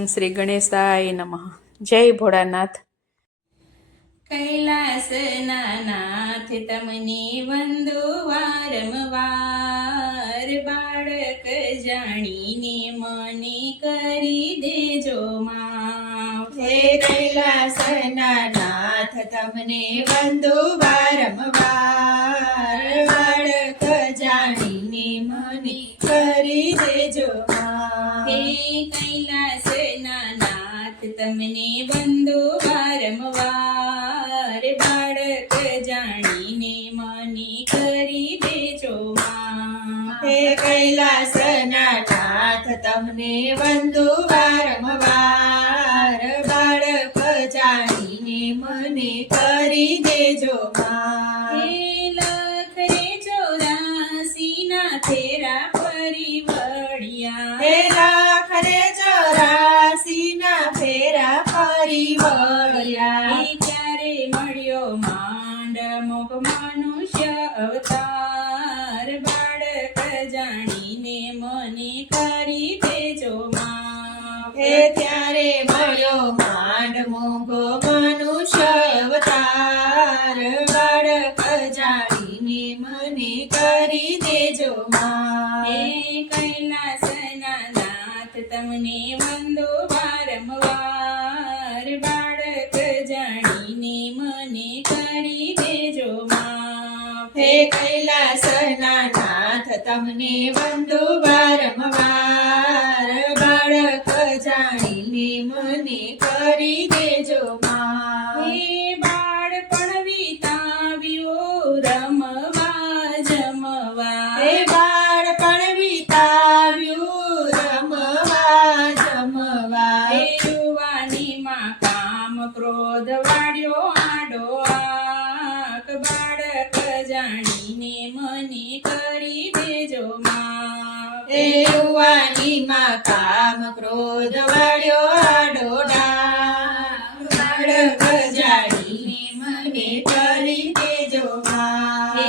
ઓમ શ્રી ગણેશાય નમઃ. જય ભોળાનાથ. કૈલાસના નાથ તમને વંદો વારંવાર, બાળક જાણીને મને કરી દેજો માફ. હે કૈલાસના નાથ તમને વંદો વારંવાર, બાળક જાણીને મને કરી દેજો માફ. હે કૈલાસના નાથ તમને વંદો વારંવાર, બાળક જાણીને મને કરી દેજો માફ. હે કૈલાસના નાથ તમને વંદો વારંવાર, બાળક જાણીને મને કરી દેજો માફ. હે લખ રે 84 ના ફેરા ફરી વળ્યા, હે લાખ રે 84 ના ફેરા ફરી વળ્યા, એ ત્યારે મળ્યો માંડ મોગ મનુષ્ય અવતાર, બાળક જાણીને મને કરી દેજો માફ. હે ત્યારે મળ્યો માંડ મોંઘો મનુષ્ય અવતાર, બાળક જાણીને મને કરી દેજો માફ. હે કૈલાસના નાથ તમને વંદો વારંવાર, બાળક જાણીને મને કરી દેજો માફ. હે કૈલાસના નાથ તમને વંદો વારંવાર, બાળક જાણીને મને કરી દેજો માફ. હે બાળપણ વિતાવ્યું રમવા જમવા, હે બાળપણ વિતાવ્યું રમવા જમવા, હે યુવાનીમાં કામ ક્રોધ વાળ્યો આડો આક, બાળક જાણીને મને કરી દેજો માફ. હે યુવાનીમાં કામ ક્રોધ વાળ્યો આડો ડાક, બાળક જાણીને મને કરી દેજો માફ. હે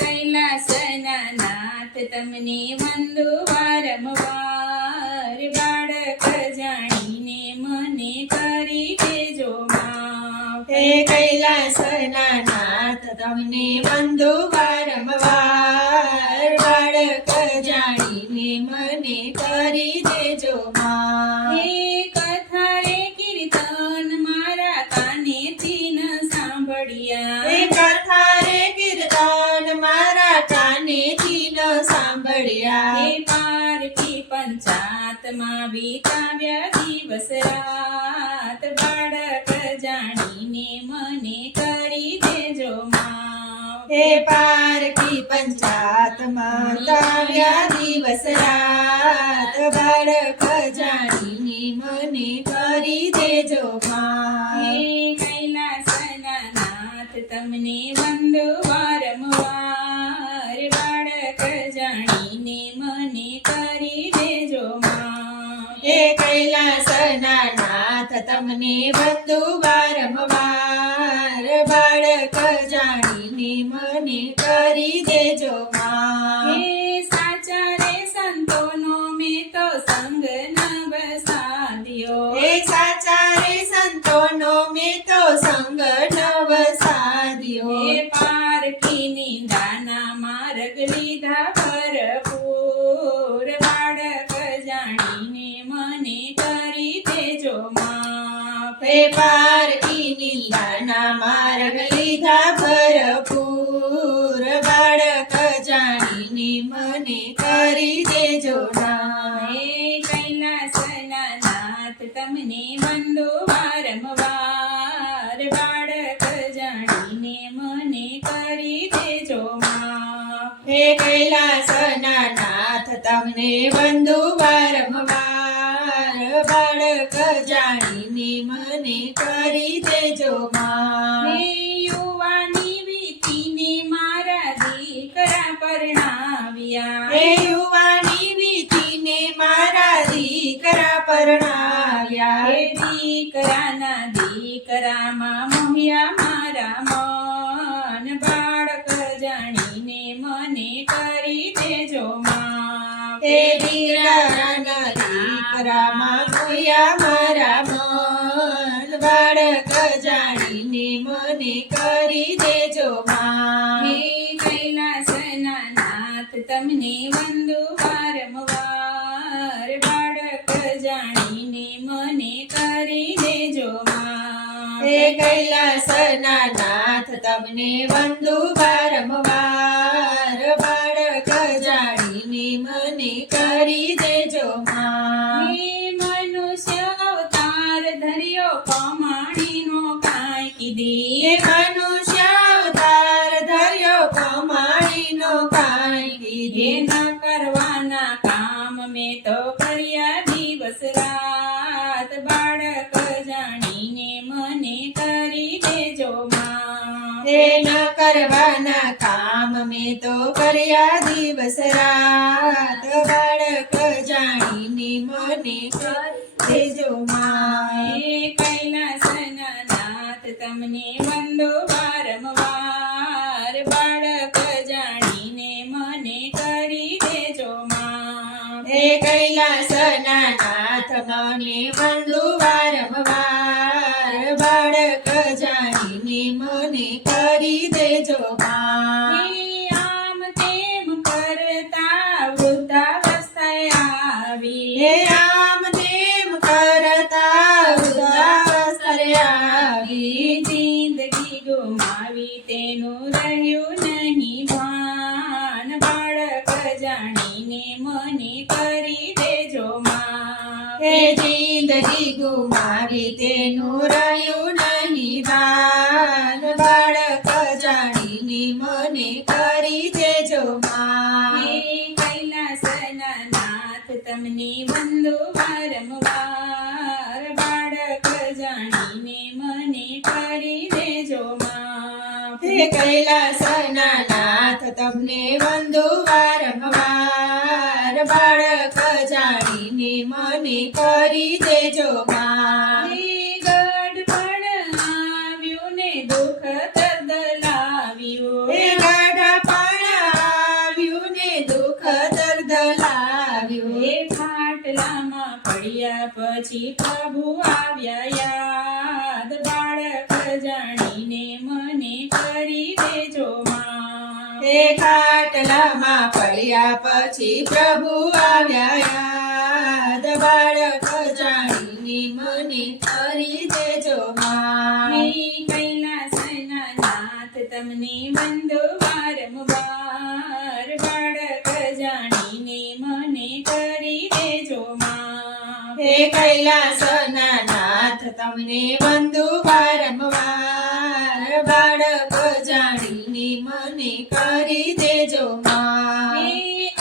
કૈલાસના નાથ તમને વંદો વારંવાર, બાળક જાણીને મને કરી દેજો માફ. હે કૈલાસના નાથ તમને વંદો વારંવાર, બાળક જાણીને મને કરી દેજો માફ. હે કથા રે કીર્તન મારા કાનેથી ન સાંભળ્યા, હે કથા રે કીર્તન મારા કાનેથી ન સાંભળ્યા, હે પારકી પંચાતમાં વિતાવ્યા દિવસ રાત, બાળક જાણીને મને કરી દેજો માફ. હે પારકી પંચાતમાં તાવ્યા દિવસ રાત, બાળક જાણીને મને કરી દેજો માફ. હે કૈલાસના નાથ તમને વંદો વારંવાર, બાળક જાણીને મને કરી દેજો માફ. હે કૈલાસના નાથ તમને વંદો વારંવાર, બાળક જાણીને મને કરી દેજો માફ. હે સાચા રે સંતોનો મેં તો સંગ ન વસાદ્યો, હે સાચા રે સંતોનો મેં તો સંગ નવ સાધ્યો, હે પારકી નિંદાના માર્ગ લીધા ભરપૂર, બાળક જાણીને મને કરી દેજો માફ. હે પારકી નિંદાના માર્ગ લીધા ભરપૂર, બાળક જાણીને મને કરી દેજો નાથ. હે કૈલાસના નાથ તમને વંદો વારંવાર, બાળક જાણીને મને કરી દેજો માફ. હે કૈલાસના નાથ તમને વંદો વારંવાર, બાળક જાણીને મને કરી દેજો માફ. હે યુવાની વીતીને મારા દીકરા પરણાવ્યા, હે યુવાની વીતીને મારા દીકરા પરણાવ્યા, હે દીકરાના દીકરામાં મોહ્યા મારા મન, બાળક જાણીને મને કરી દેજો માફ. હે દીકરાના દીકરામાં કોઈ કર્યા મારા મન બાળક જાણીને મને કરી દેજો માં હે કૈલાસના નાથ તમને વંદુ વારંવાર બાળક જાણીને મને કરી દેજો માં હે કૈલાસના નાથ તમને વંદુ વારંવાર બાળક જાણીને મને કરી દેજો માં હે મનુષ્ય અવતાર ધર્યો કમાણીનો કાંઈ કીધી હે મનુષ્ય અવતાર ધર્યો કમાણીનો કાંઈ હે કીધી ન કરવાના કામ મેં તો કર્યા દિવસ રાત બાળક જાણીને મને કરી દેજો માં હે ન કરવાના કામ મેં તો કર્યા દિવસ રાત બાળક જાણીને મને કરી દેજો માં હે કૈલાસના નાથ તમને વંદો વારંવાર બાળક જાણીને મને કરી દેજો માં હે કૈલાસના નાથ મને વંદુ વારંવાર બાળક જાણીને મને કરી દેજો માં હે આમ તેમ કરતા વૃદ્ધાવસ્થાએ આવી હે આમ તેમ કરતા વૃદ્ધાવસ્થાએ આવી જિંદગી ગુમાવી તેનું રહ્યું નહીં ભાન બાળક જાણીને મને કરી દેજો માં હે જિંદગી ગુમાવી તેનું રહ્યું નહીં ભાન બાળક જાણીને મને કરી દેજો માં હે કૈલાસના નાથ તમને વંદો વારંવાર બાળક જાણીને મને કરી દેજો માં હે કૈલાસના નાથ તમને વંદુ વારંવાર બાળક જાણીને મને કરી દેજો માં હે ગઢપણ આવ્યું ને દુઃખ દર્દ લાવ્યું હે ગઢપણ આવ્યું ને દુઃખ દર્દ લાવ્યું હે ખાટલામાં પડ્યા પછી પ્રભુ આવ્યા યાદ બાળક જાણીને મને કરી દેજો માં હે ખાટલામાં પડ્યા પછી પ્રભુ આવ્યા યાદ બાળક જાણીને મને કરી દેજો માં હે કૈલાસના નાથ તમને વંદો વારંવાર બાળક જાણીને મને કરી દેજો માં હે કૈલાસના નાથ તમને વંદુ વારંવાર બાળક જાણીને મને કરી દેજો માં હે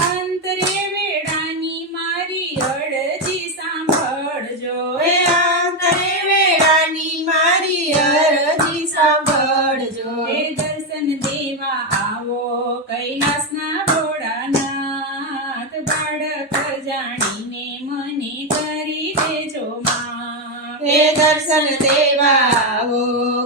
અંતરે વેળાની મારી અરજી સાંભળજો હે અંતરે વેળાની મારી અરજી સાંભળજો હે દર્શન દેવા આવો કૈલાસના ભોળાનાથ બાળક જાણીને મને કરી દેજો માં હે દર્શન દેવા આવો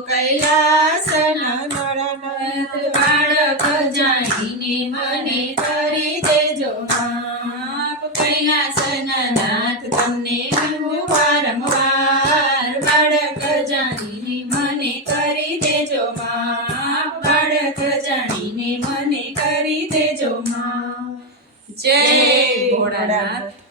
કૈલાસના ભોળાનાથ બાળક જાણીને મને કરી દેજો માપ કૈલાસના નાથ તમને હું વારંવાર બાળક જાણીને મને કરી દેજો માપ બાળક જાણીને મને કરી દેજો માપ જય ભોળાનાથ